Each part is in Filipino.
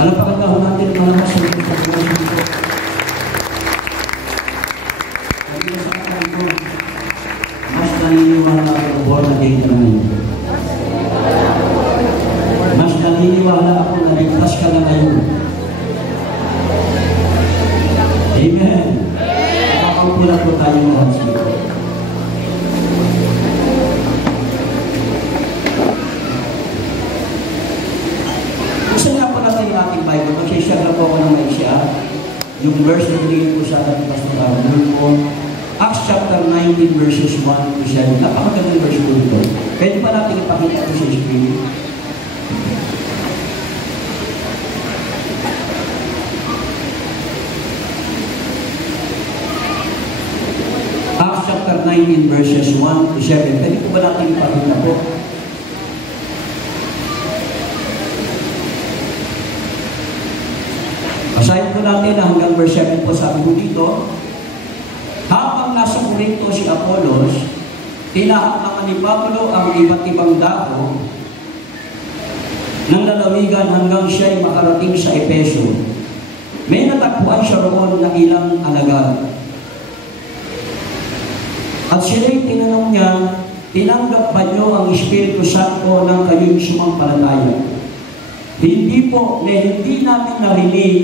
Palapakagahon natin ang mga lakas ng Diyos sa buhay dito. Sabi ko sa katawan ko, mas naniniwala ako born again ka na ngayon. Mas naniniwala ako na ligtas ka na ngayon. Amen. Nakakapula po tayo mga hasbito. Gusto nga po natin yung ating Bible. Mag-share na po ako ng maisya. Yung verse na binigyan ko sa ating Pastor Aaron po. Acts chapter 19 verses 1 to 7. Napakagandang verse po ito. Pwede pa natin ipakita ko sa screen. Acts chapter 19 verses 1 to 7. Pwede po ba natin ipakita po? Basahin po natin hanggang verse 7 po, sabi po dito, habang nasa Corinto si Apollos, tinahatangan ni Pablo ang iba't ibang dako ng lalawigan hanggang siya'y makarating sa Epeso. May natagpuan siya roon na ilang alagad. At sila'y tinanong niya, tinanggap ba niyo ang Espiritu Santo ng kayo'y sumampalataya? Hindi po, hindi namin narinig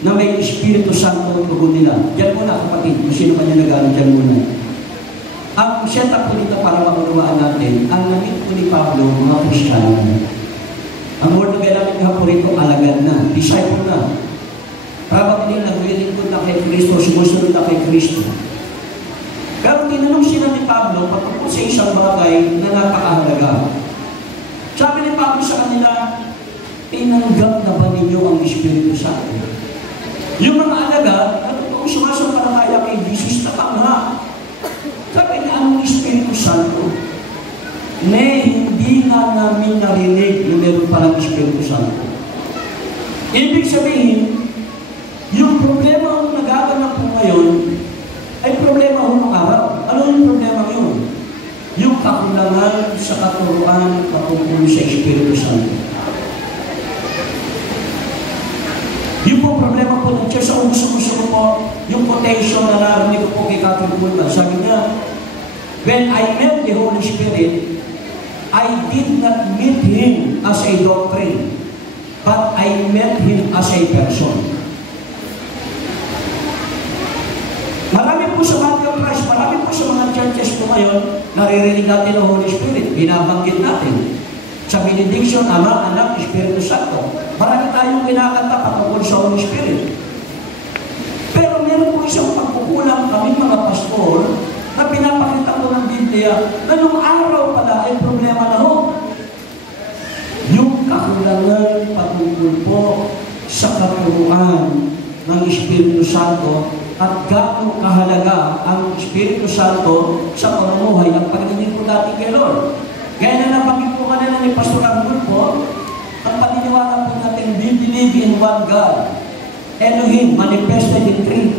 na may Espiritu Santo ang tugon nila. Diyan muna kapatid, kung sino man yung nag-aaral, diyan muna. Ang setup po dito para makunawaan natin, ang namit po ni Pablo, mga Kristiyano. Ang word na namin nga po rito, alagad na, disciple na. Probably naglilingkod na kay Kristo, sumusunod na kay Kristo. Pero tinanong sila ni Pablo patungkol sa isang bagay na napakahalaga. Sabi ni Pablo sa kanila, tinanggap na ba ninyo ang Espiritu Santo? Yung mga alaga, kung sumasampalataya kay Jesus na tama, sabi niya, ang Espiritu Santo, hindi na namin narinig na meron palang Espiritu Santo. Ibig sabihin, yung problema ang nagaganap po ngayon, ay problema ho ng araw. Ano yung problema yun? Yung kakulangan sa katuruan patungkol sa Espiritu Santo. Yung po problema po ng Diyos, ang gusto po, yung quotation na narinig ko po kay Catherine Kuhlman, sabi niya, when I met the Holy Spirit, I did not meet Him as a doctrine, but I met Him as a person. Marami po sa body of Christ, marami po sa mga churches po ngayon, naririnig natin ang Holy Spirit, binabanggit natin. Sa benediction, Ama, Anak, Espiritu Santo. Marami tayong kinakanta patungkol sa Holy Spirit. Pero meron po isang pagkukulang kami mga pastor na pinapakita ko ng Biblia na nung araw pala ay problema na ho. Yung kakulangan patungkol po sa katuruan ng Espiritu Santo at gaano kahalaga ang Espiritu Santo sa pamumuhay ng pagdating po natin kay Lord. Kaya na nabanggit po kanina ni Pastor Arnul po, ang paniniwala po natin, we believe in one God. Elohim, manifested in three.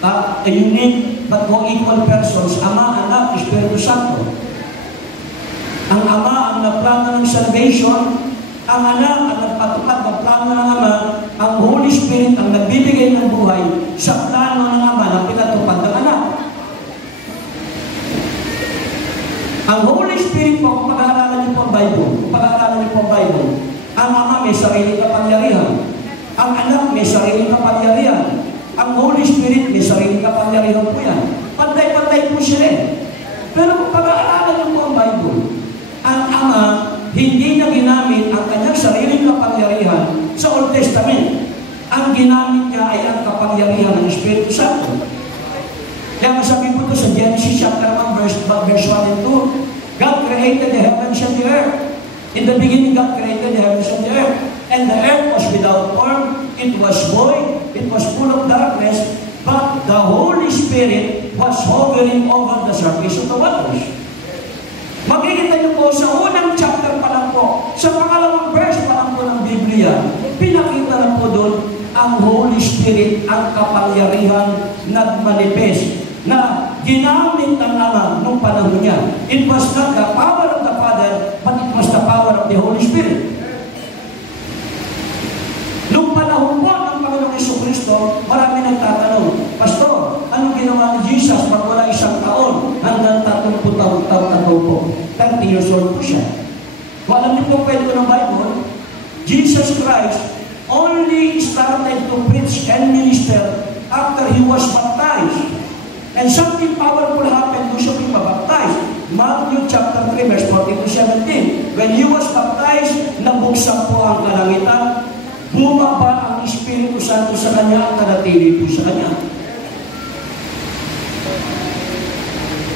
A unique but co-equal persons, Ama, Anak, Espiritu Santo. Ang Ama ang nagplano ng salvation, ang Anak ang nagpatupad ng plano ng Ama, ang Holy Spirit ang nagbibigay ng buhay sa plano ng Ama na pinatupad ng Anak. Ang Holy Spirit po, kung pag-aaralan niyo po ang Bible, ang Ama may sariling kapangyarihan, ang Anak may sariling kapangyarihan, ang Holy Spirit may sariling kapangyarihan po yan. Pantay-pantay po siya eh. Pero kung pag-aaralan niyo po ang Bible, ang Ama hindi na ginamit ang kanyang sariling kapangyarihan sa Old Testament. Ang ginamit niya ay ang kapangyarihan ng Espiritu Santo. Kaya masabi po ito sa Genesis chapter 1 verse 1 and 2, God created the heavens and the earth. In the beginning, God created the heavens and the earth. And the earth was without form, it was void, it was full of darkness, but the Holy Spirit was hovering over the surface of the waters. Makikita niyo po sa unang chapter pa lang po, sa pangalawang verse pa lang po ng Biblia, pinakita na po doon ang Holy Spirit, ang kapangyarihan nagmanifest na ginamit ng Ama nung panahon niya. It was not the power of the Father, but it was the power of the Holy Spirit. Nung Kristo, marami nagtatanong, Pastor, anong ginawa ni Jesus pag wala 1 taon hanggang 30 taon po? 30 years old po siya. Kung alam niyo po kwento ng Bible, Jesus Christ only started to preach and minister after He was baptized. And something powerful happened kung siya pinabaptized. Matthew chapter 3 verse 14-17. When He was baptized, nabuksan po ang kalangitan, bumaba ang Espiritu Santo sa Kanya at nanatili po sa Kanya.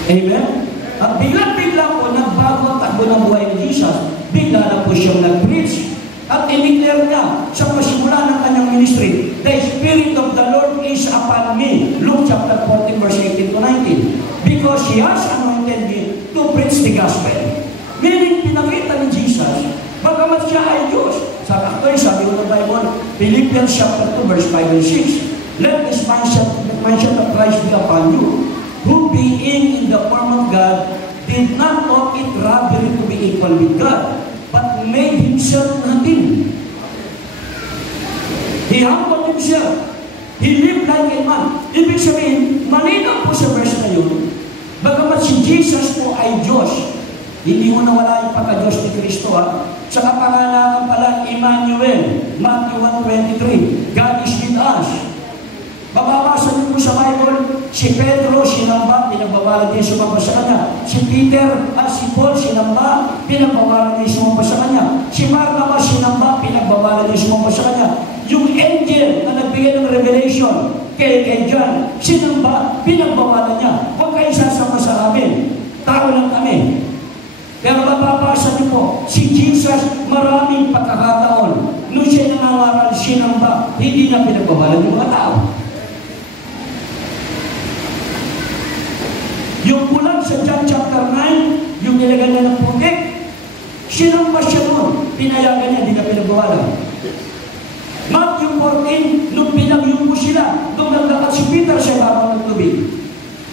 Amen? At biglang-bigla po, nagbago ang takbo ng buhay ni Jesus. Bigla na po siyang nag-preach. At in-declare niya sa pasimula ng kanyang ministry, the Spirit of the Lord is upon me. Luke chapter 14 verse 18-19. Because He has anointed me to preach the gospel. Meaning, pinakita ni Jesus, bagamat siya ay Diyos. Actually, sabi ko ng Bible, Philippians chapter 2 verse 5 and 6. Let this mindset of Christ be upon you, who being in the form of God, did not thought it robbery to be equal with God, but made Himself nothing. He humbled Himself. He lived like a man. Ibig sabihin, malinaw po sa verse na yun, bagamat si Jesus po ay Diyos, hindi mo nawala yung pagka-Diyos ni Kristo, sa kapanganakan pala, Emmanuel, Matthew 1:23, God is with us. Mababasa niyo po sa Bible, si Pedro, sinamba, pinagbawalan niya sumamba sa kanya. Si Peter at si Paul, sinamba, pinagbawalan niya sumamba sa kanya. Si Barnabas, sinamba, pinagbawalan niya sumamba sa kanya. Yung angel na nagbigay ng revelation kay John, sinamba, pinagbawalan niya. Huwag kayo sasama sa amin. Tao lang kami. Pero mababasa niyo po, si Jesus, maraming pagkakataon. Nung siya nangangaral, sinamba, hindi na pinagbawalan yung mga tao. Yung bulan sa John chapter 9, yung nilagay niya ng putik, sinamba siya noon, pinayagan niya, hindi na pinagbawalan. Matthew 14, nung pinagyong mo sila, nung nagdakat si Peter sa ibabaw ng tubig.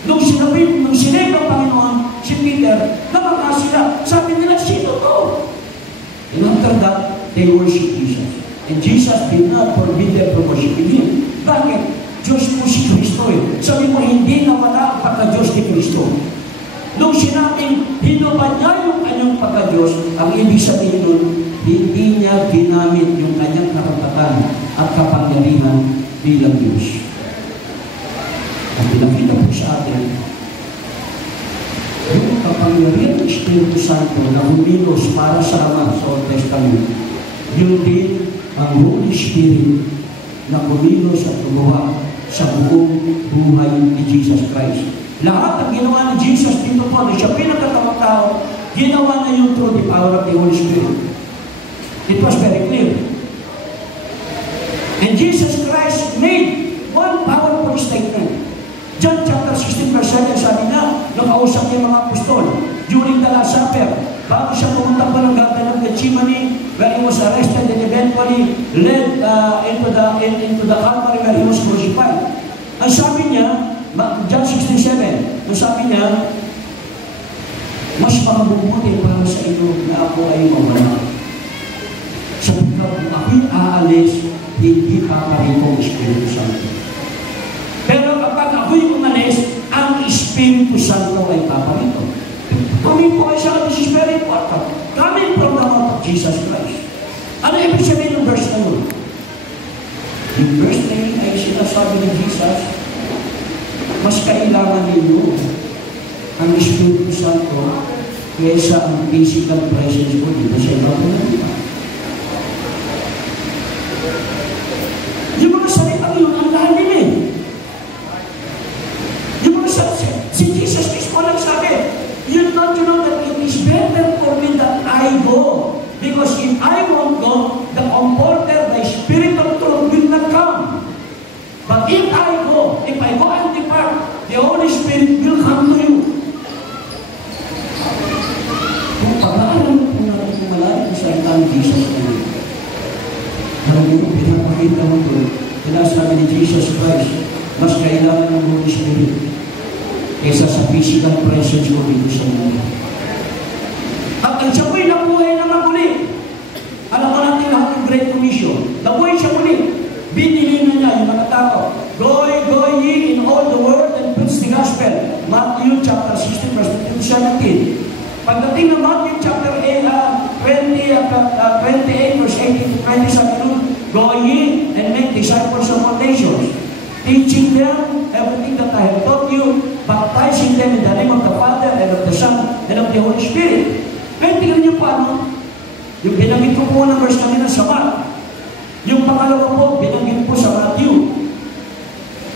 Nung sinave ng Panginoon, si Peter, namanga sila. Sabi nila, sino to? And after that, they worship Jesus. And Jesus did not forbid them from worshiping Him. Bakit? Diyos po si Kristo eh. Sabi mo, hindi na wala ang pagka-Diyos ni Kristo. Nung sinabing, hinubad niya yung kanyang pagka-Diyos, ang ibig sabihin nun, hindi niya ginamit yung kanyang karapatan at kapangyarihan bilang Diyos. Ang pinakita po sa atin, yung kapangyarihan ng Espiritu Santo na humilos para sa Ama sa Old Testament, yun din ang Holy Spirit na humilos at gumawa sa buong buhay ni Jesus Christ. Lahat ang ginawa ni Jesus dito po, na siya pinagkatawang tao, ginawa na yung through the power of the Holy Spirit. It was very clear. And Jesus Christ made one powerful statement. John chapter 16 verse 7, sabi na, nung kausap niya mga apostol, during the Last Supper, bago siya pumunta pa ng Garden of Gethsemane, where he was arrested and eventually led into the Calvary where he was crucified. Ang sabi niya, John 16:7, ang sabi niya, mas mabubuti para sa inyo na ako ay mawala. Sapagkat kung ako'y aalis, hindi paparito ang Espiritu Santo. Pero kapag ako'y umalis, ang Espiritu Santo ay paparito. Kami po ay sa atin, is very important. Coming from the mouth of Jesus Christ. Ano ibig sabihin ng verse na yun? Yung verse na yun ay sinasabi ni Jesus, mas kailangan ninyo ang Espiritu Santo kaysa ang physical presence mo dito sa ibang mga. Yung mga salitang yun, ang lalim eh. Yung mga salitang, si Jesus mismo lang sabi, you know that it is better for me that I go. Because if I won't go, the Comforter, the Spirit of Truth will not come. But if I go and depart, the Holy Spirit will come to you. Kung pag-aaral po natin kung malalim sa itang Jesus na yun, alam mo, pinapakita mo doon, pinasabi ni Jesus Christ, mas kailangan ng Holy Spirit kaysa sa physical presence mo dito sa mundo. At ang siya po'y nabuhay na Alam mo natin lahat ng Great Commission. Nabuhay siya muli. Binili na niya yung mga tao. Go ye in all the world and preach the gospel. Matthew chapter 16, verse 15 to 17. Pagdating ng Matthew chapter 28, verse 18 to 20, sabi nun, go ye and make disciples of all nations, teaching them everything that I have taught you, baptizing them in the name of the Father and of the Son and of the Holy Spirit. Kaya tingnan niyo po yung binanggit ko po ng verse kanina sa Mark. Yung pangalawa po, binanggit po sa Matthew.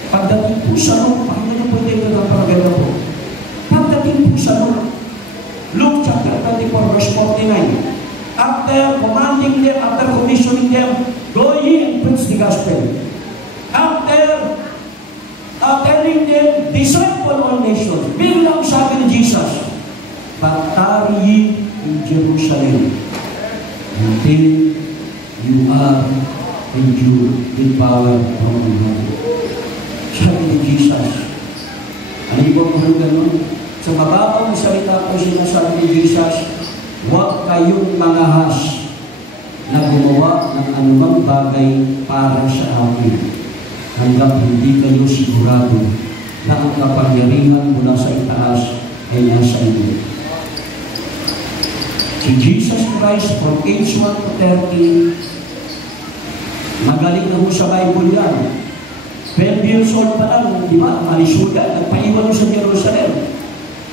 Pagdating po sa Luke, pakinggan niyo po ito ng pagaganda po. Pagdating po sa Luke chapter 24, verse 49. After commanding them, after commissioning them, go ye and preach the gospel. After telling them, disciple all nations, biglang sabi ni Jesus, but tarry ye in Jerusalem until you are endued with power from on high. Sabi ni Jesus, ano yung pagkulugan nun? Sa mababang salita po sinasabi ni Jesus, huwag kayong mangahas na gumawa ng anumang bagay para sa akin hanggang hindi kayo sigurado na ang kapangyarihan mula sa itaas ay nasa inyo. Si Jesus Christ from age 1 to 30, magaling na ho sa Bible yan. 12 years old pa lang, di ba? Malisuda, nagpaiwan sa Jerusalem.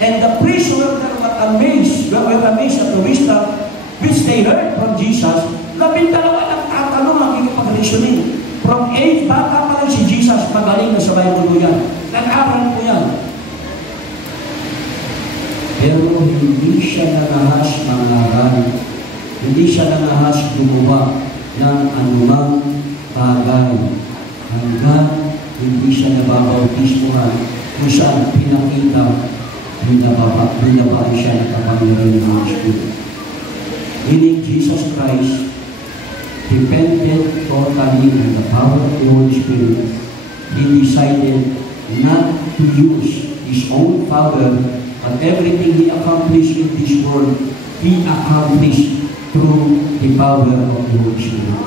And the priests were amazed at the wisdom which they heard from Jesus. 12 nagtatanong ang ikipag-reasoning. From age, bata pa lang si Jesus, magaling na sa Bible ko yan. Nag-aral ko yan. Pero hindi siya nangahas mangaral. Hindi siya nangahas gumawa ng anumang bagay. Hanggang hindi siya nababautismohan kung saan pinakita binabay siya ng kapangyarihan ng Holy Spirit. Meaning Jesus Christ depended totally on the power of the Holy Spirit. He decided not to use his own power, but everything he accomplished in this world, he accomplished through the power of the Holy Spirit.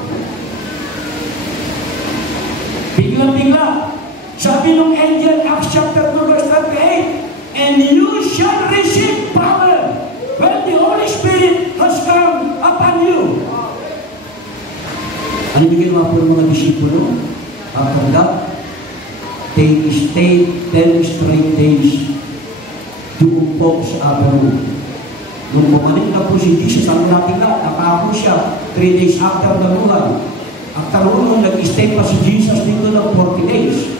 Bigla-bigla, sabi ng angel, Acts chapter 2, verse 38, and you shall receive power when the Holy Spirit has come upon you. Ano yung ginawa po ng mga disipulo? After that, they stayed 10 straight days doon po sa upper room. Nung bumalik na po si Jesus, ang natin na, nakako siya 3 days after the buhay. After nung nag-stay pa si Jesus dito ng 40 days.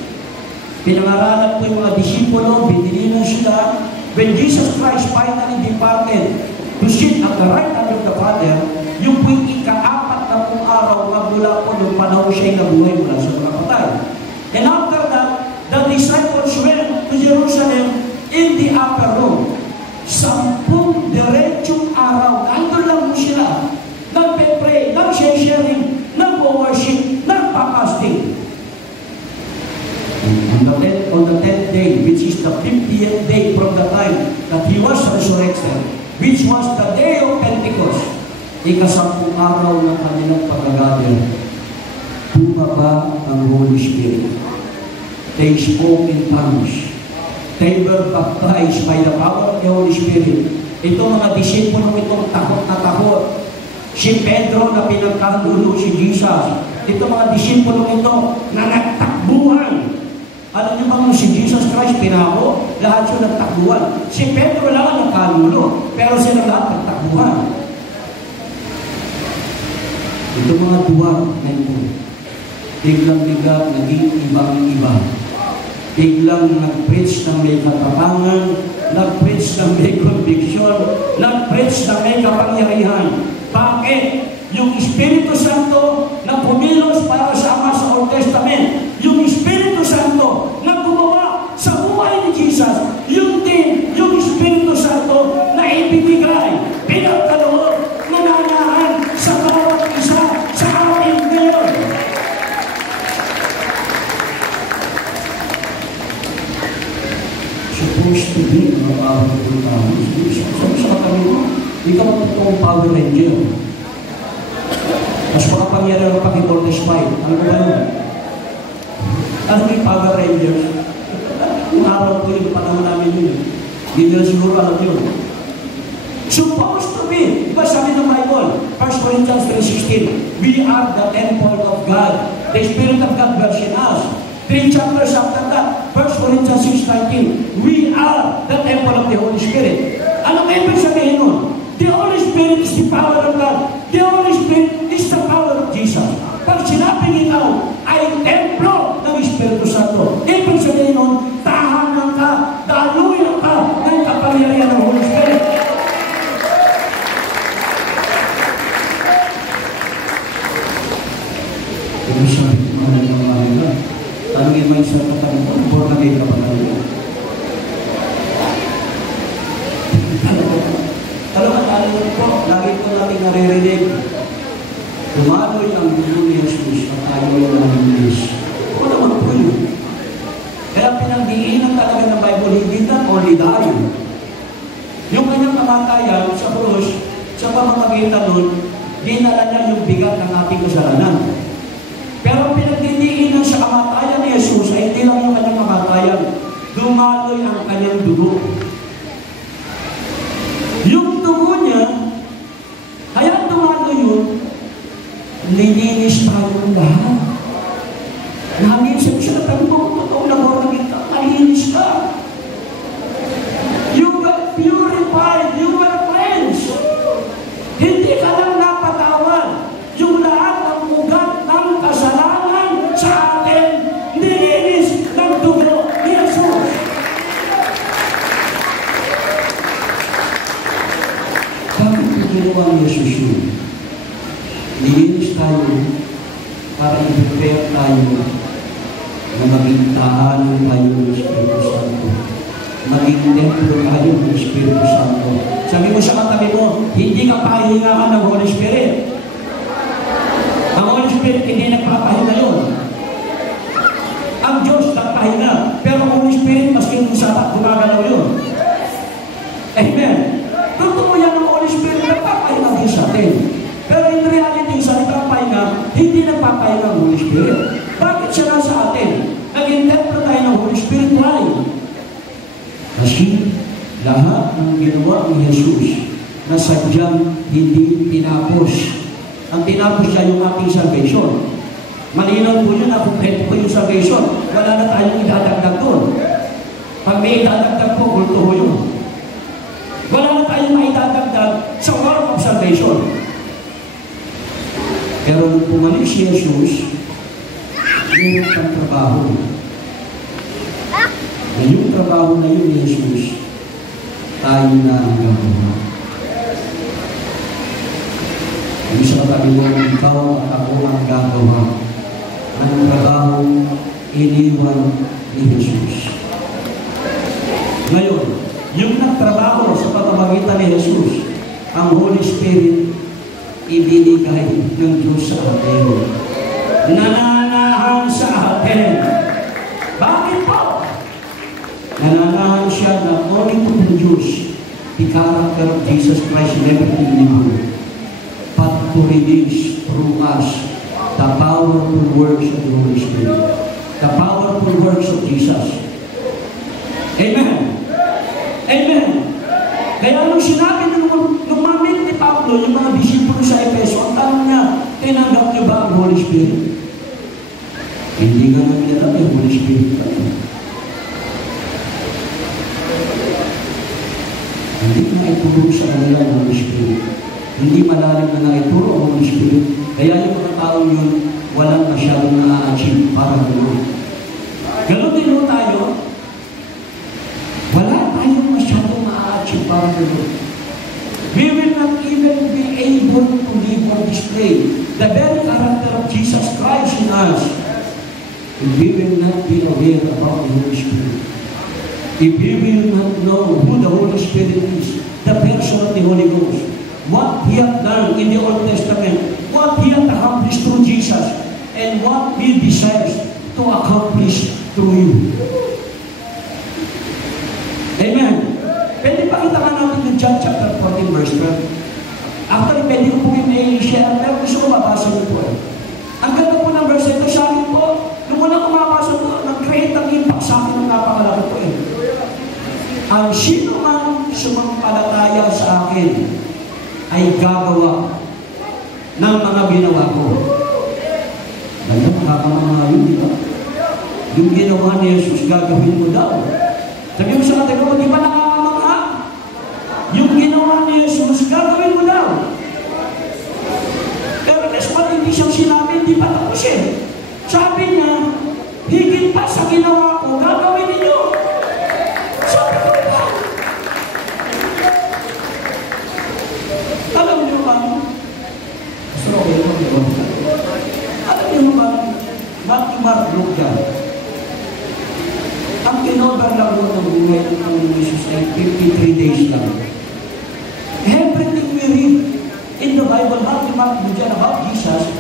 Pinangaralan po yung mga disipulo, binilinan sila. When Jesus Christ finally departed to sit at the right hand of the Father, yung po yung ika-4 na pong araw magmula po nung panahon siya'y nabuhay mula sa mga patay. And after that, the disciples went to Jerusalem in the upper room. 10 diretsong araw, nandun lang mo sila. Nagpe-pray, nag-sharing, nag-worship, nagpa-fasting. On the 10th day, which is the 50th day from the time that he was resurrected, which was the day of Pentecost, ika-10 araw ng kanilang pag-gather, bumaba ang Holy Spirit. They spoke in tongues. They were baptized by the power of the Holy Spirit. Ito mga disipulo itong takot na takot. Si Pedro na pinagkagulo si Jesus. Ito mga disipulo ito na nagtakbuhan. Alam niyo bang si Jesus Christ pinako? Lahat siya nagtakbuhan. Si Pedro lang ang nagkagulo. Pero sila lahat nagtakbuhan. Ito mga duwag na ito. Biglang-biglang naging ibang-iba. Biglang nag-preach ng may katapangan, nag-preach ng may conviction, nag-preach ng may kapangyarihan. Bakit? Yung Espiritu Santo na pumilos para sa Ama sa Old Testament, yung Espiritu Santo na gumawa sa buhay ni Jesus, yung din, yung Espiritu Santo na ibibigay, pinagkaloob, nananahan sa bawat isa sa ating ngayon. Supposed to be mga powerful powers. Sabi sa kami mo, ikaw ang totoong Power Ranger. Mas makapangyarihan ang pag-multiply. Ano ba yun? Alam mo yung Power Rangers? Kung araw po yung panahon namin yun. Hindi nila siguro alam yun. Supposed to be. Diba sabi ng Bible? 1 Corinthians 3:16, we are the temple of God. The Spirit of God dwells in us. 3 chapters after that, 1 Corinthians 6:19, we are the temple of the Holy Spirit. Anong ibig sabihin nun? The Holy Spirit is the power of God. The Holy Spirit is the power of Jesus. Pag sinabing ikaw ay templo ng Espiritu Santo, ibig sabihin nun, tahanan ka, daluyan ka ng kapangyarihan ng Holy Spirit. Kung sabi ko, mahal ng mahal na, tanongin mo yung sa katabi ko, born again ka pa tayo. Alam po, lagi ko natin naririnig. Dumaloy ang dugo ni Jesus at tayo ay namilis. O naman po yun. Kaya pinagdiinan talaga ng Bible, hindi na only die. Yung kanyang kamatayan sa krus, sa pamamagitan nun, dinala niya yung bigat ng ating kasalanan. Pero pinagdiinan sa kamatayan ni Jesus ay hindi lang yung kanyang kamatayan. Dumaloy ang kanyang dugo. Yung dugo niya, kaya dumalo yun, lininis tayo ng lahat. Naminis siya na tayo mo, totoo na mo, malinis ka. You got purified, you were cleansed. Hindi ka lang napatawad. Yung lahat ng ugat ng kasalanan sa atin, nilinis ng dugo ni Jesus. Ginawa ni Jesus yun. Nilinis tayo para i-prepare tayo na maging tahanan tayo ng Espiritu Santo. Maging templo tayo ng Espiritu Santo. Sabi mo sa katabi mo, hindi ka pahingaan ng Holy Spirit. Ang Holy Spirit hindi nagpapahinga yun. Ang Diyos nagpahinga. Pero ang Holy Spirit, maski kung sa gumagalaw yun. Amen. Totoo yan ng Holy Spirit, nagpapahinga din sa atin. Pero in reality, sa nagpapahinga, hindi nagpapahinga ng Holy Spirit. Bakit siya nasa atin? Nag-interpret tayo ng Holy Spirit line. Kasi lahat ng ginawa ni Jesus na sadyang hindi tinapos. Ang tinapos siya yung ating salvation. Malinaw po yun na kumpleto po yung salvation. Wala na tayong idadagdag doon. Pag may idadagdag po, kulto ho yun. Wala na tayong maitadagdag sa work of salvation. Pero nung pumalis si Jesus, meron kang trabaho. Na yung trabaho na yun ni Jesus, tayo na ang gagawa. Yung sa katabi mo, ikaw at ako ang gagawa ng trabaho iniwan ni Jesus. Ngayon, yung nagtrabaho sa pamamagitan ni Jesus, ang Holy Spirit, ibinigay ng Diyos sa atin. Nananahan sa atin. Bakit po? Nananahan siya na only to produce the character of Jesus Christ in everything we do, but to release through us the powerful works of the Holy Spirit, the powerful works of Jesus. Amen. Amen. Kaya nung sinabi nung mamit ni Pablo, yung mga disipulo sa Efeso, ang tanong niya, tinanggap niyo ba ang Holy Spirit? Hindi ka namin alam yung Holy Spirit. Hindi na ituro sa kanila ang Holy Spirit. Hindi malalim na naituro ang Holy Spirit. Kaya yung mga taong yun, walang masyadong na-achieve para doon. Ganon din tayo, wala tayong masyadong na-achieve para doon. We will not even be able to live or display the very character of Jesus Christ in us if we will not be aware about the Holy Spirit. If we will not know who the Holy Spirit is, the person of the Holy Ghost, what He has done in the Old Testament, what He has accomplished through Jesus, and what He desires to accomplish through you. Amen. Pwede pakita ka natin yung John chapter 14 verse 12. Actually, pwede ko po yung i-share, pero gusto ko mabasa niyo po. Ang ganda po ng verse ito, sa akin po, nung muna ko mabasa po, ang sino man sumampalataya sa akin ay gagawa ng mga ginawa ko. Ganyan, makakamama yun, di ba? Yung ginawa ni Jesus, gagawin mo daw. Sabi mo sa atin, di ba nakakamangha? Yung ginawa ni Jesus, gagawin mo daw. Pero guess what, hindi siyang sinabi, hindi pa tapos eh. Sabi niya, higit pa sa ginawa ko, gagawin ninyo. Sabi ko ba? Alam niyo ba? Alam niyo ba? Matthew, Mark, Luke yan. Ang kinover lang mo ng buhay ng Panginoon Jesus ay 53 days lang. Everything we read in the Bible, Matthew, Mark, Luke yan about Jesus,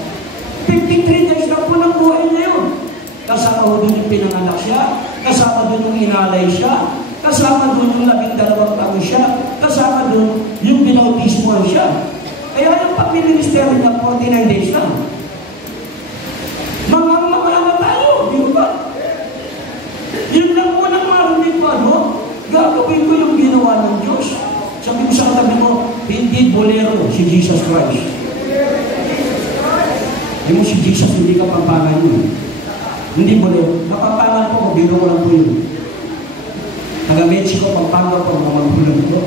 53 days lang po ng buhay niya yun. Kasama ho doon yung pinanganak siya, kasama doon yung inalay siya, kasama doon yung 12 taon siya, kasama doon yung binautismo siya. Kaya yung pag-minister niya, 49 days lang. Mga tayo, di ba? Yun lang mo nang marinig ko, ano? Gagawin ko yung ginawa ng Diyos. Sabi mo sa katabi mo, hindi bolero si Jesus Christ. Hindi mo si Jesus, hindi ka pampangan yun. Hindi bolero. Napampangan ko, biro ko lang po yun. Taga-Mexico, pampangan ko, mga magulang ko.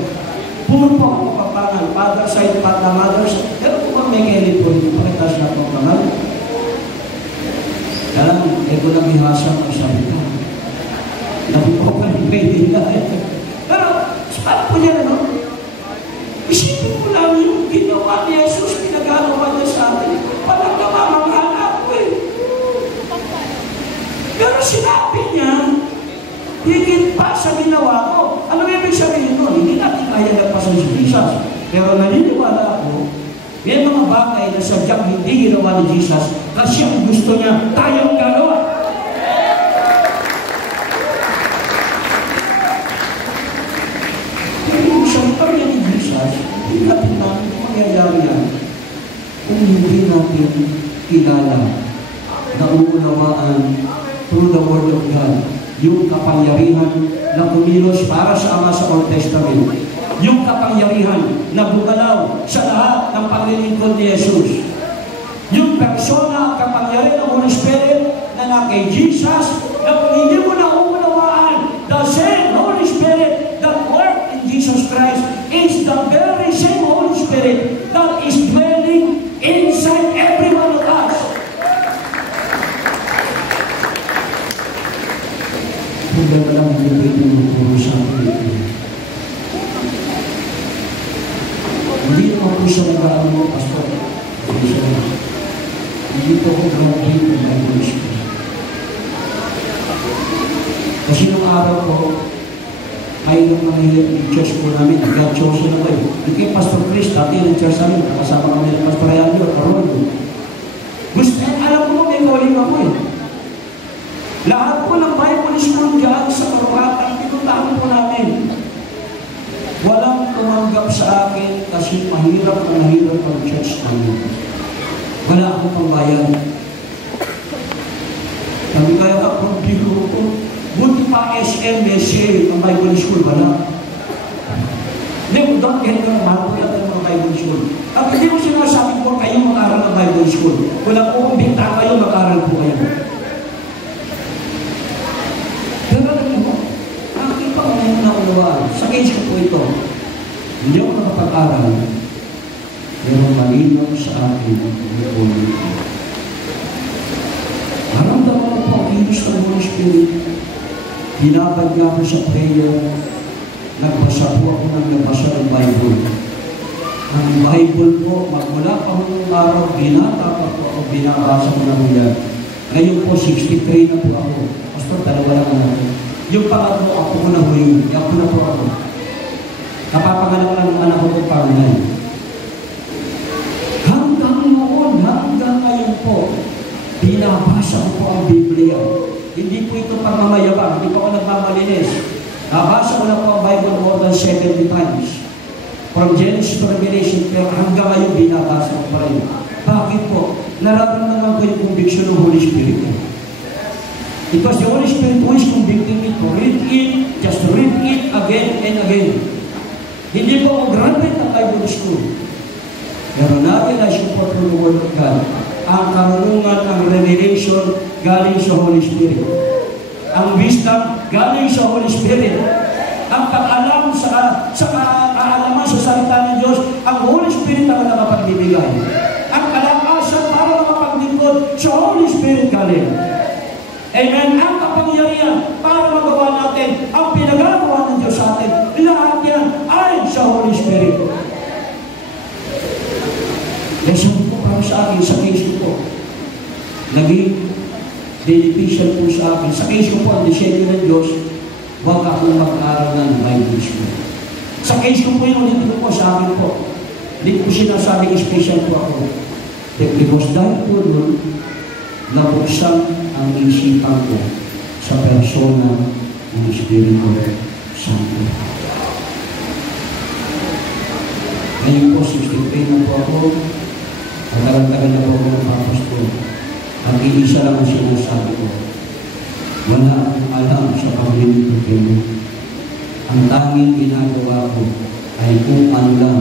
Puro po ako pampangan. Father side, patna mothers. Pero kung may kelit po, hindi pakitas na pampangan. Kaya lang, ito lang ihasa ko sabi ka. Nabukokan yung grade nila. Pero, sabi po niya, ano? Isipin mo lang yung ginawa ni Jesus, pinagagawa niya sa atin. Parang namamanghala ko eh. Pero sinabi niya, higit pa sa ginawa ko. Ano ibig sabihin nun? Hindi natin kaya nagpasan si Jesus. Pero naniniwala ako, may mga bagay na sadyang hindi ginawa ni Jesus kasi ang gusto niya, tayong gagawa. Pero sa iparya ni Jesus, hindi natin mangyayari yan kung hindi natin kilala na uunawaan through the Word of God yung kapangyarihan na kumilos para sa Ama sa Old Testament. Yung kapangyarihan na bumalaw sa lahat ng paglilingkod ni Jesus. Yung persona at kapangyarihan ng Holy Spirit na na kay Jesus, na kung hindi mo na umunawaan, the same Holy Spirit that worked in Jesus Christ is the very same Holy Spirit that is dwelling inside every one of us. Kung ganda lang hindi mo puro sa akin. Hindi naman po siya mag-aano mo, Pastor. Hindi po ako graduate ng Bible School. Kasi nung araw ko, ay nung manghilip ng church po namin, God chosen ako eh. Yung kay Pastor Chris, dati ng church namin, nakasama kami ng Pastor Ayanyo, Arroyo. Gusto, alam ko may calling ako eh. Lahat po ng Bible School dyan sa Karuhatan, pinuntahan po namin. Walang tumanggap sa akin kasi mahirap ang church namin. Wala akong pambayan. Sabi kaya akong biro ko, buti pa SM, SCA, ang Bible School, wala. Hindi, don't get ka naman po natin ng Bible School. At hindi mo sinasabi po kayo mag-aral ng Bible School. Wala po kung binta kayo, mag-aral po kayo. Pero alam mo, aking pa ngayon na unawaan. Sa case ko po ito, hindi ako nakapag-aral, pero malinaw sa akin ang Holy Spirit. Naramdaman ko po ang kilos ng Holy Spirit. Hinabad niya ako sa prayer. Nagbasa po ako ng nabasa ng Bible. Ang Bible po, magmula pa ho ng araw, binata pa po ako, binabasa ko na yan. Ngayon po, 63 na po ako. Pastor, dalawa lang natin. Yung pangatlo, ako na ho yun. Ako na po ako. Napapanganak lang ng anak ko po panganay. Hanggang noon, hanggang ngayon po, binabasa ko po ang Biblia. Hindi po ito pagmamayabang, hindi po ako nagmamalinis. Nabasa ko na po ang Bible more than 70 times. From Genesis to Revelation, pero hanggang ngayon binabasa ko pa rin. Bakit po? Nararamdaman ko yung conviction ng Holy Spirit. It was the Holy Spirit who is convicting me to read it, just read it again and again. Hindi po mag-graduate ng Bible School. Pero na-realize ko po through the Word of God, ang karunungan, ang revelation galing sa Holy Spirit. Ang wisdom galing sa Holy Spirit. Ang pag-alam sa kaalaman sa salita ng Diyos, ang Holy Spirit ang nakapagbibigay. Ang kalakasan para makapaglingkod sa Holy Spirit galing. Amen. Ang kapangyarihan para magawa natin ang pinagagawa ng Diyos sa atin. Lahat yan ay sa Holy Spirit. Lesson po para sa akin, sa case ko po. Naging beneficial po sa akin. Sa case ko po, ang disenyo ng Diyos, huwag akong mag-aaral ng Bible School. Sa case ko po yun, ulit ko po sa akin po. Hindi ko sinasabing special po ako. Because dahil po nun, nabuksan ang isipan ko sa persona ng Espiritu Santo. Ngayon po, 63 na po ako. Matagal-tagal na po ako ng papastol. At iisa lang ang sinasabi ko. Wala akong alam sa paglilingkod kayo. Ang tanging ginagawa ko ay kung ano lang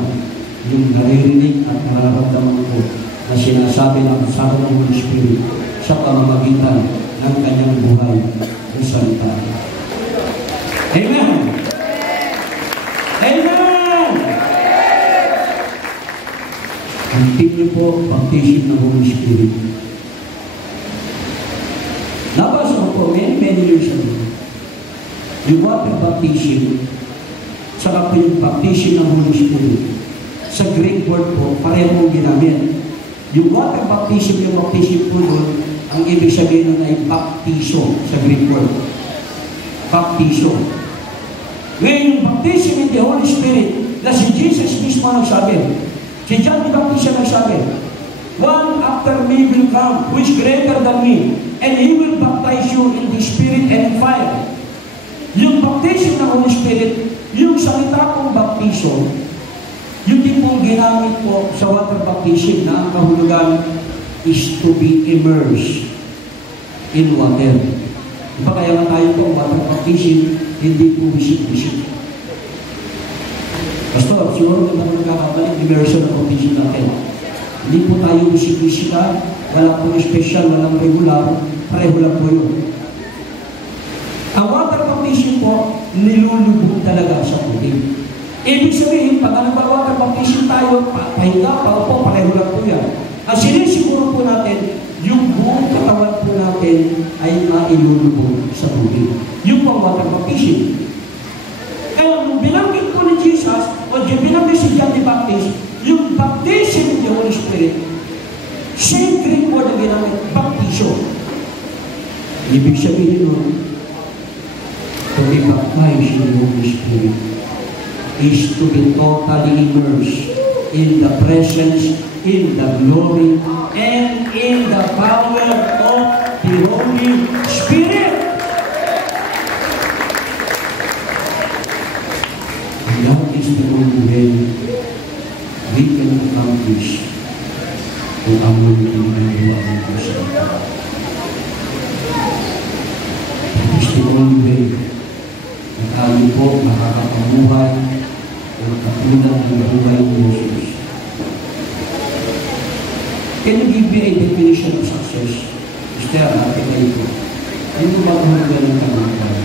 yung naririnig at nararamdaman ko na sinasabi ng kasama ng Holy Spirit sa pamamagitan ng kanyang buhay ng salita. Amen! Amen! Ang tip po, baptism ng Holy Spirit. Nabasa ko po, many years ago, yung water baptism, saka po yung baptism ng Holy Spirit. Sa Greek word po, pareho mong ginamit. Yung water baptism, yung baptism po doon, ang ibig sabihin nun ay baptizo sa Greek word. Baptizo. Ngayon, yung baptism in the Holy Spirit, na si Jesus mismo nagsabi, si John the Baptist nagsabi, one after me will come, who is greater than me, and he will baptize you in the Spirit and in fire. Yung baptism ng Holy Spirit, yung salita kong baptizo, yung tipong ginamit po sa water baptism na ang kahulugan is to be immersed in water. Diba kaya nga tayo po, water baptism, hindi po bisik-bisik. Pastor, siguro kung naman nakakabalik, immersion ng baptism natin. Hindi po tayo bisik-bisika, wala po special, walang regular, pareho lang po yun. Ang water baptism po, nilulubog talaga sa tubig. Ibig sabihin, pag nag-water baptism tayo, pahinga, paupo, pareho lang po yan. Ang sinisiguro po natin, yung buong katawan po natin ay mailulubog sa tubig. Yung pang water baptism. Kaya nung binanggit ko ni Jesus, o binanggit si John the Baptist, yung baptism ng the Holy Spirit, same Greek word na ginamit, baptizo. Ibig sabihin nun, to be baptized in the Holy Spirit is to be totally immersed in the presence, in the glory, and in the power of the Holy Spirit. And that is the only way we can accomplish kung ang mga ginagawa ng Diyos. That is the only way na tayo po makakapamuhay o katulad ng buhay ni Jesus. Can you give me a definition of success? Mr. Ate kayo po. Ano ba ang mga ng tagumpay?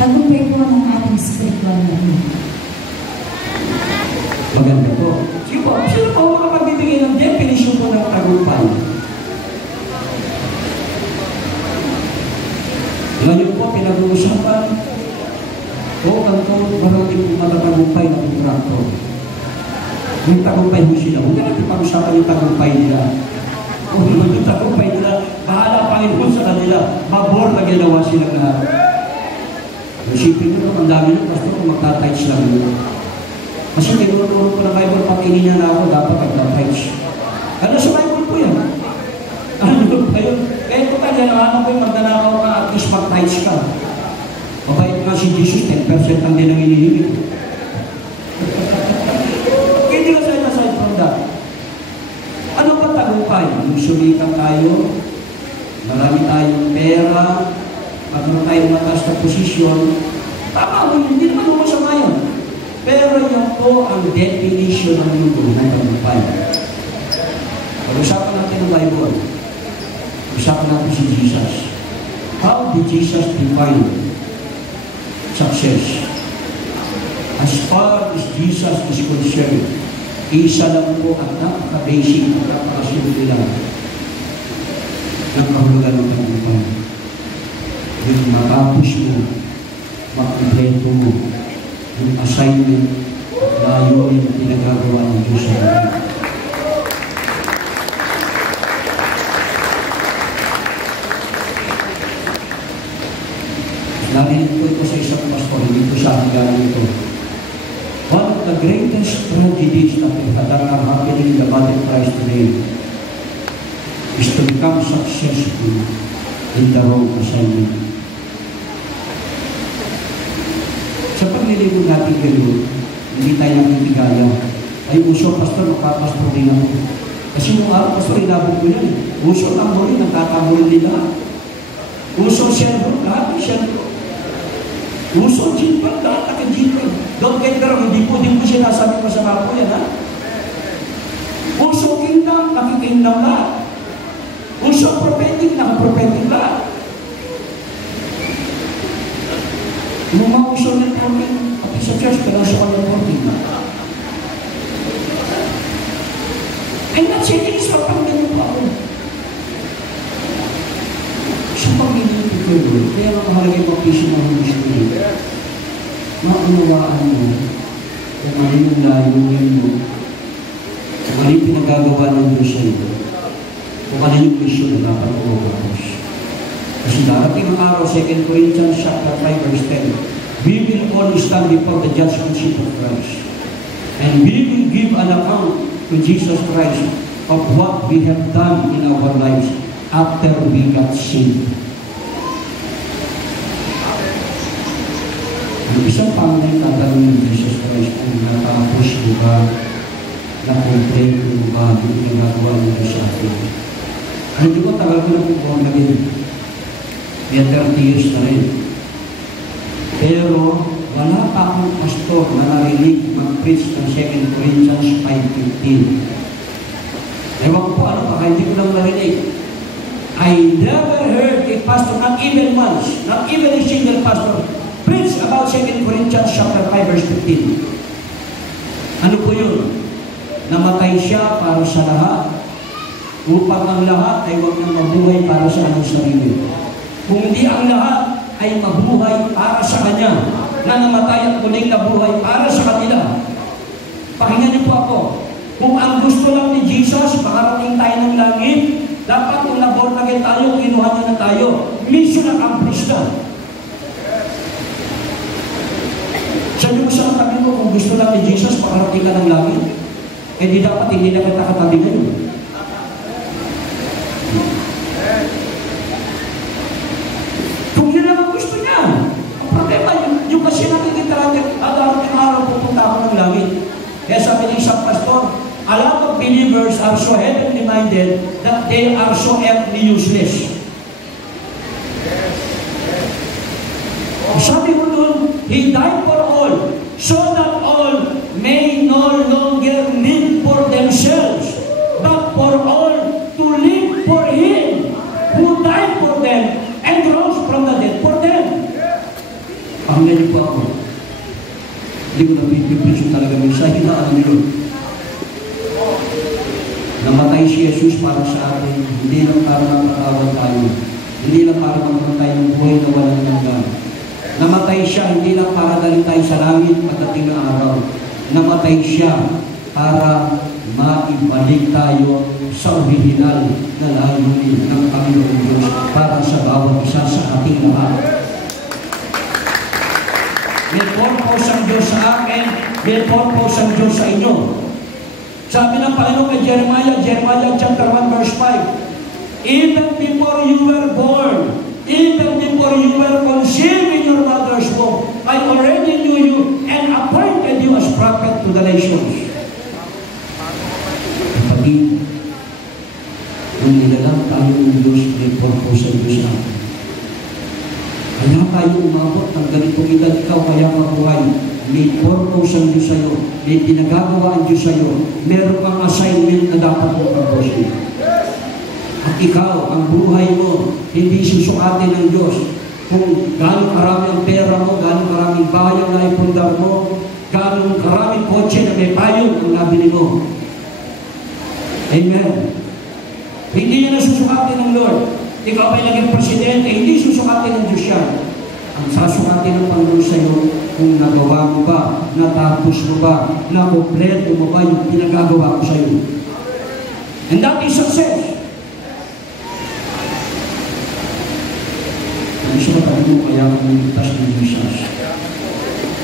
Tagumpay po ng ating spiritual life. Maganda po. Sige po, sino po makapagbibigay ng definition po ng tagumpay? Ngayon po, pinag-uusapan, kanto, marami po matatagumpay na kontrakto. Yung tagumpay mo sila, huwag natin pag-usapan yung tagumpay nila. Kung yung tagumpay nila, bahala Panginoon sa kanila, mabor na ginawa silang lahat. Isipin mo, ang dami ng pastor kung magta-tights lang yun. Kasi tinuturo ko ng Bible, pag ininya na ako, dapat magta-tights. Ano sa Bible po yan? Ano ba yun? Kaya ito tayo, naman ko yung magdanakaw ka, at least mag-tights ka. Mabait nga si Jesus, 10% ang din ang inihilig. 5, yung sumikat tayo, marami tayong pera, magkaroon tayong mataas na posisyon, tama mo, hindi naman mo masama yun. Pero yan po ang definition ng mundo ng tagumpay. Pag-usapan natin ng Bible. Usapan natin si Jesus. How did Jesus define success? As far as Jesus is concerned, isa lang po at napaka-basic at napaka-simple lang ng kahulugan ng tagumpay. Yung matapos mo, makumpleto mo, yung assignment na yun yung pinagagawa ng Diyos sa atin. Narinig ko ito sa isang pastor, hindi ko sa akin galing ito. One of the greatest tragedies that are happening in the body of Christ today is to become successful in the wrong assignment. Sa paglilibog natin ngayon, hindi tayo nakitigaya. Ay, uso, pastor, magpapastor din ako. Kasi nung araw, pastor, inabot ko yan. Uso, tamburin, nagtatamburin nila. Uso, siyempre, lahat, siyempre. Uso, jinpag, lahat, naka-jinpag. Don't get me wrong, hindi po sinasabi masama po yan, ha? Uso, kingdom, nakikingdom lahat. Uso, prophetic, naka-prophetic lahat. Nung mga uso ng prophetic, pati sa church, pero sa kanyang prophetic. I'm not saying this for pang-ganyan po ako. Sa pag-ganyan po kayo, kaya ang mahalaga yung pag-isip ng Holy Spirit. Maunawaan mo kung ano yung layunin mo, kung ano yung pinagagawa ng Diyos sa iyo, kung ano yung mission na dapat mo magkakos. Kasi darating ang araw, 2 Corinthians chapter 5 verse 10, we will all stand before the judgment seat of Christ. And we will give an account to Jesus Christ of what we have done in our lives after we got saved. Ang isang pangalan tatanungin ng Jesus Christ kung natapos mo ba, na-complete mo ba yung ginagawa mo sa atin. Hindi ko tagal ko na kung naging may 30 years na rin. Pero wala pa akong pastor na narinig mag-preach ng 2 Corinthians 5:15. Ewan ko po ano pa, hindi ko lang narinig. I never heard a pastor, not even once, not even a single pastor, preach about 2 Corinthians chapter 5 verse 15. Ano po yun? Namatay siya para sa lahat, upang ang lahat ay huwag nang mabuhay para sa anong sarili. Kung hindi ang lahat ay mabuhay para sa Kanya, na namatay at muling nabuhay para sa kanila. Pakinggan niyo po ako. Kung ang gusto lang ni Jesus, makarating tayo ng langit, dapat kung na-born again tayo, kinuha niya na tayo. Mission accomplished na. Sabi mo sa katabi mo, kung gusto lang ni Jesus, makarating ka ng langit, eh di dapat hindi na kita katabi ngayon. Kung yun naman gusto niya, ang problema, yung kasi nakikita natin, araw pupunta ako ng langit. Kaya sabi ng isang pastor, a lot of believers are so heavenly minded that they are so earthly useless. Sabi mo dun, He died for all, so that all may no longer live for themselves, but for all to live for Him, who died for them and rose from the dead for them. Pakinggan niyo po ako. Hindi ko napipipisyo talaga mensahe na ano nyo. Namatay si Jesus para sa atin, hindi lang para mapatawad tayo, hindi lang para magkaroon tayo ng buhay na walang hanggan. Namatay siya, hindi lang para dalhin tayo sa langit pagdating ng araw. Namatay siya para maibalik tayo sa original na layunin ng Panginoon Diyos para sa bawat isa sa ating lahat. May purpose ang Diyos sa akin, may purpose ang Diyos sa inyo. Sabi ng Panginoon kay Jeremiah chapter 1 verse 5, even before you were born, even before you were conceived in your mother's womb, I already knew you and appointed you as prophet to the nations. Kapatid, ng Diyos, may purpose ang Diyos natin. Kaya tayo umabot ng ganitong edad, ikaw kaya mabuhay. May purpose ang Diyos sa'yo. May pinagagawa ang Diyos sa'yo. Meron kang assignment na dapat mong tapusin. At ikaw, ang buhay mo, hindi susukatin ng Diyos. Kung gano'ng karami ang pera mo, gano'ng karaming bahay na ipundar mo, gano'ng karaming kotse na may payong ang nabili mo. Amen. Hindi yan na susukatin ng Lord. Ikaw ay naging presidente, hindi susukatin ng Diyos yan. Ang sasukatin ng Panginoon sa iyo, kung nagawa mo ba, natapos mo ba, nakompleto mo ba yung pinagagawa ko sa iyo. And that is success. Ang isa matabi mo kaya kung ligtas ng Jesus.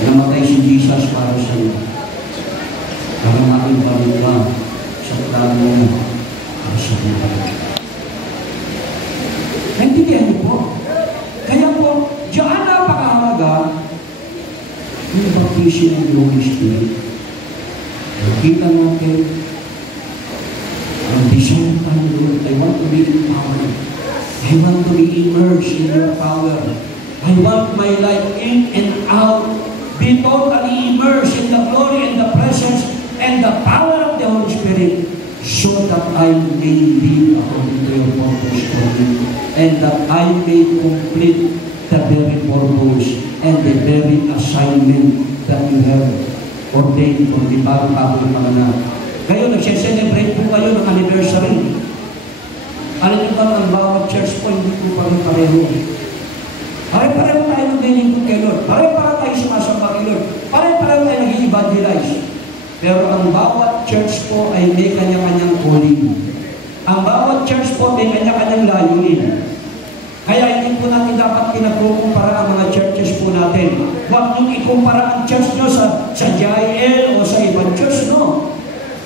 Namatay si Jesus para sa iyo. Para making balik ka sa plano mo para sa buhay. Naintindihan niyo po. Kaya po, diyan napakahalaga yung baptism ng Holy Spirit. Nakita natin ang desire tayo, Lord. I want to be empowered. I want to be immersed in your power. I want my life in and out be totally immersed in the glory and the presence and the power of the Holy Spirit, so that I may live according to your purpose for me, and that I may complete the very purpose and the very assignment that you have ordained for the bagong kapag panganak. Kayo, nagsiselebrate po kayo ng anniversary. Alam niyo ba, ang bawat church po, hindi po pareho. Pare-pareho tayo ng dilingkod kay Lord. Pare-pareho tayo sumasamba kay Lord. Pare-pareho tayo nag-i-evangelize. Pero ang bawat church po ay may kanya-kanyang calling. Ang bawat church po may kanya-kanyang layunin. Kaya hindi po natin dapat pinagkukumpara ang mga churches po natin. Huwag niyong ikumpara ang church nyo sa GIL o sa ibang church, no?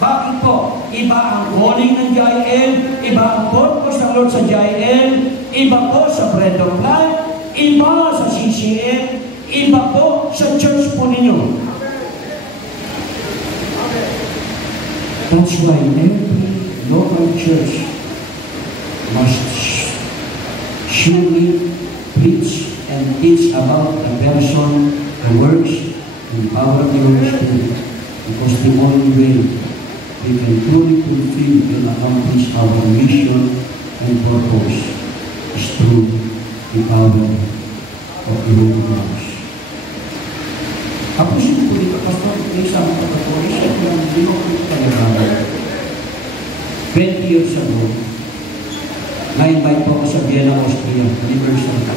Bakit po? Iba ang calling ng GIL, iba ang purpose ng Lord sa GIL, iba po sa Bread of Life, iba sa CCM, iba po sa church po ninyo. That's why every local church must surely preach and teach about the person, the works, and power of the Holy Spirit, because the only way we can truly fulfill and accomplish our mission and purpose is through the power of the Holy Ghost. Ako siya po dito, Pastor, may isang kapatid, siya po ang binukit tayo 20 years ago, na-invite po ako sa Vienna, Austria, University.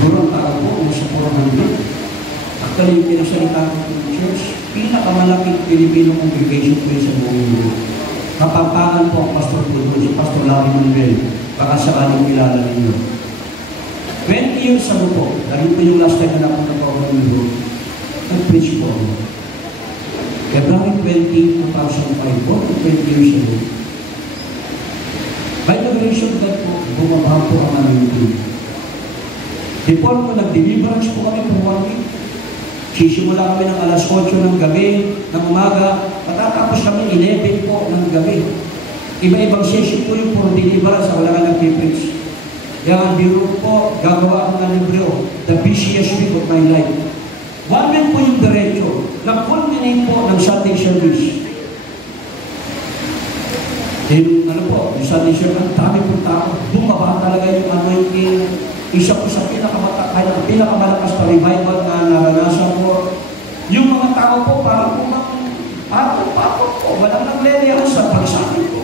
Purang tao po, nasa 400. Actually, yung pinasalita ko ng church, pinakamalaking Filipino congregation po sa buong mundo. Kapampangan po ang Pastor Tudo, si Pastor Larry Manuel, baka sakaling kilala ninyo. 20 years ago po, dahil po yung last time na napunta po ako ng mundo, nag-preach po ako. February 20, 2005 po, 20 years ago. By the grace of God po, bumaba po ang aming team. Before po, nag-deliverance po kami for 1 week. Sisimula kami ng alas 8 ng gabi, ng umaga, matatapos kami 11 po ng gabi. Iba-ibang session po yung for deliverance, wala ka nag-preach. Kaya ang biro po, gagawa ako ng libro, The Busiest Week of My Life. 1 week po yung diretso, nag-culminate po ng Sunday service. Yung yung Sunday service, ang dami po tao, bumaba talaga yung anointing. Isa po sa pinakamalakas na revival na naranasan ko. Yung mga tao po, parang patong po, walang naglilihan sa pagsabi po.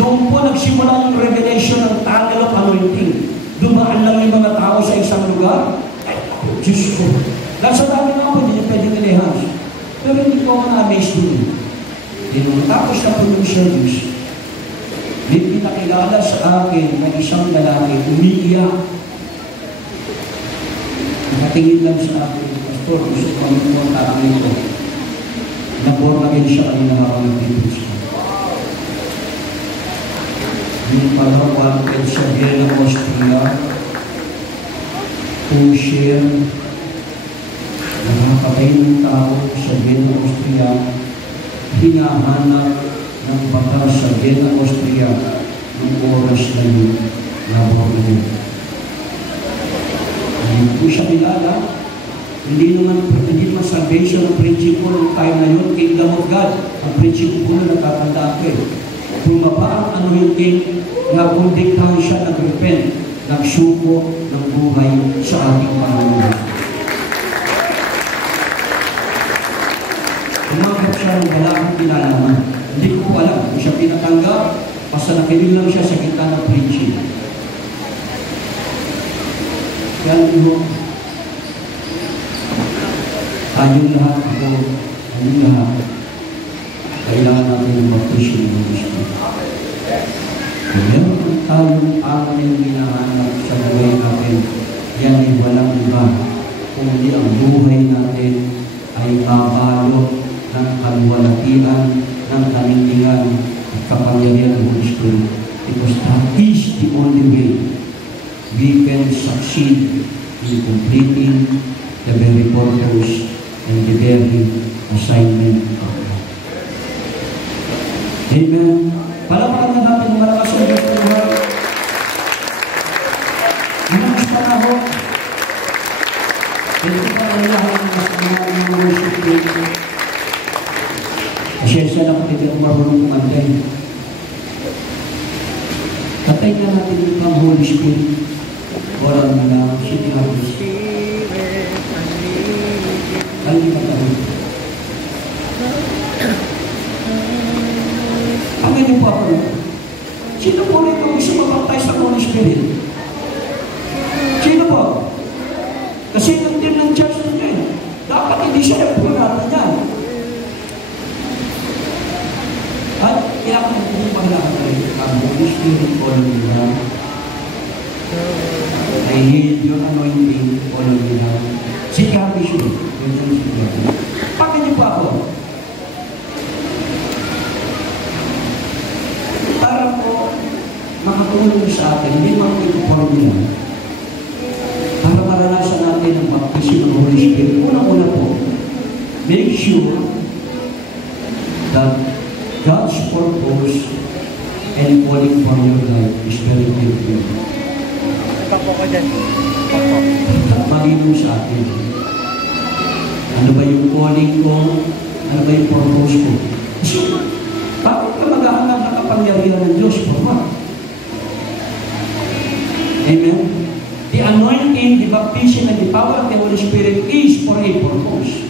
Doon po nagsimula yung revelation ng tunnel of anointing. Dumaan lang yung mga tao sa isang lugar. Ay, Diyos ko. Nasa dami nga po, hindi nyo pwede nilihan. Pero hindi ko na-amaze doon. Tapos na po yung service. May pinakilala sa akin na isang lalaki, umiiyak. Nakatingin lang sa akin, Pastor, gusto ko kami po ang taangin ko. Naborn again siya kanina habang nag-preach. Yung palawan at sa Vienna, Austria, to share, nakakapatay ng tao sa Vienna, Austria, hinahanap ng batas sa Vienna, Austria ng oras na yun labor na yun. Hindi po siya kilala. Hindi naman salvation ang principle ng time na yun, Kingdom of God. Ang principle po na natatandaan ko eh. Bumaba ang anointing, nagundiktahan siya, nag-repent, nagsuko ng buhay sa ating Panginoon. Umanggap siya ng wala akong kinalaman. Hindi ko po alam kung siya pinatanggap, basta nakinig lang siya sa gitna ng preaching. Yan mo, tayong lahat ako, tayong lahat, kailangan natin ng baptism ng Kristo. Kung meron tayong aking hinahanap sa buhay natin, yan ay walang iba, kundi ang buhay natin ay babalot ng kaluwalhatian, ng kanindigan at kapangyarihan ng Holy Spirit. Because that is the only way we can succeed in completing the very purpose and the very assignment of God. Amen. Palapakan na natin malakas ang Diyos ng Lord. Ilang panahon, hindi pa ang lahat ng mga worship dito. Asyensya lang kung hindi ang marunong kumantay. Patay na natin ang Holy Spirit. Oral na lang, City Harvest. Alam ka tayo. Ang ganyan po ako. Sino po rito gusto mabaptize sa Holy Spirit? Sino po? Kasi yung din ng church ninyo eh. Dapat hindi siya nagpunata niyan. At kaya kung hindi paglakan tayo, ang Holy Spirit all of you now. I need your anointing all of you now. Si Gabi siya. Pakit niyo pa ako. Para po makatulong sa atin, hindi man ito formula. Para maranasan natin ang baptism ng Holy Spirit. Una-una po, make sure that God's purpose and calling for your life is very clear to you. Papo ko dyan. Papo. Magiging sa atin. Ano ba yung calling ko? Ano ba yung purpose ko? Kasi, bakit ka maghahanap ng kapangyarihan ng Diyos? Papa? Amen? The anointing, the baptism, and the power of the Holy Spirit is for a purpose.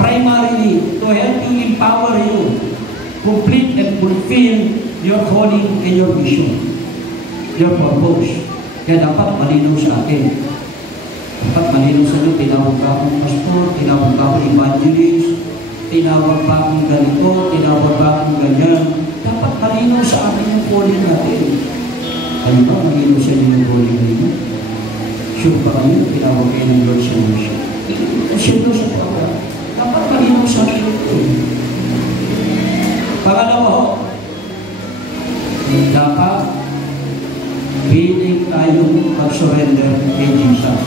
Primarily, to help you, empower you, complete and fulfill your calling and your vision, your purpose. Kaya dapat malinaw sa atin. Dapat malinaw sa inyo, tinawag ka akong pastor, tinawag ka akong evangelist, tinawag pa akong ganito, tinawag pa akong ganyan. Dapat malinaw sa atin yung calling natin. Ano ba, malinaw sa inyo yung calling ninyo? Sure pa kayo, tinawag kayo ng Lord sa worship. Sure sa program. Dapat malinaw sa atin ito. Pangalawa ho, dapat willing tayong mag-surrender kay Jesus.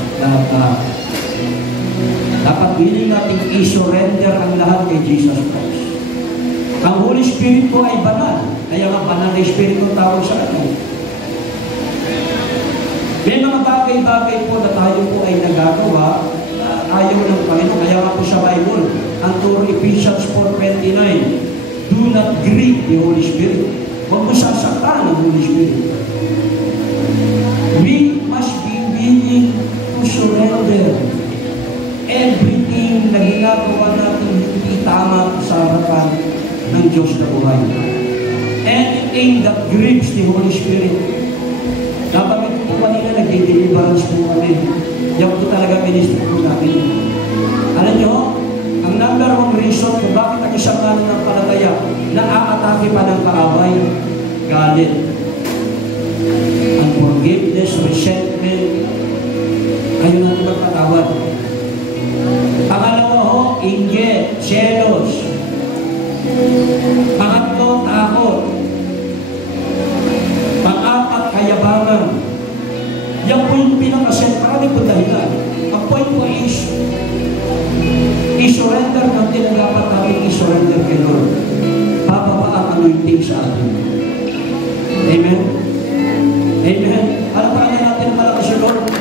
Dapat willing natin i-surrender ang lahat kay Jesus Christ. Ang Holy Spirit po ay banal. Kaya nga banal na Espiritu tawag sa atin. May mga bagay-bagay po na tayo po ay nagagawa na ayaw ng Panginoon. Kaya nga po sa Bible, ang turo Ephesians 4:29, do not grieve the Holy Spirit. Huwag mo sasaktan ang Holy Spirit. We must be willing to surrender everything na ginagawa natin hindi tama sa harapan ng Diyos na buhay. Anything that grieves the Holy Spirit. Nabanggit po kanina, nag-deliverance po kami. Yan po talaga ministry po namin. Alam nyo, ang number one reason kung bakit ang isang nananampalataya na aatake pa ng kaaway, galit. Unforgiveness, resentment, ayaw natin magpatawad. Pangalawa ho, inggit, selos. Pangatlo, takot. Pang-apat, kayabangan. Yan po yung pinaka-central po dahilan. Ang point po is, i-surrender natin ang dapat natin i-surrender kay Lord. Bababa ang anointing sa atin. Amen? Amen? Ano pa natin ang malakas yung Lord?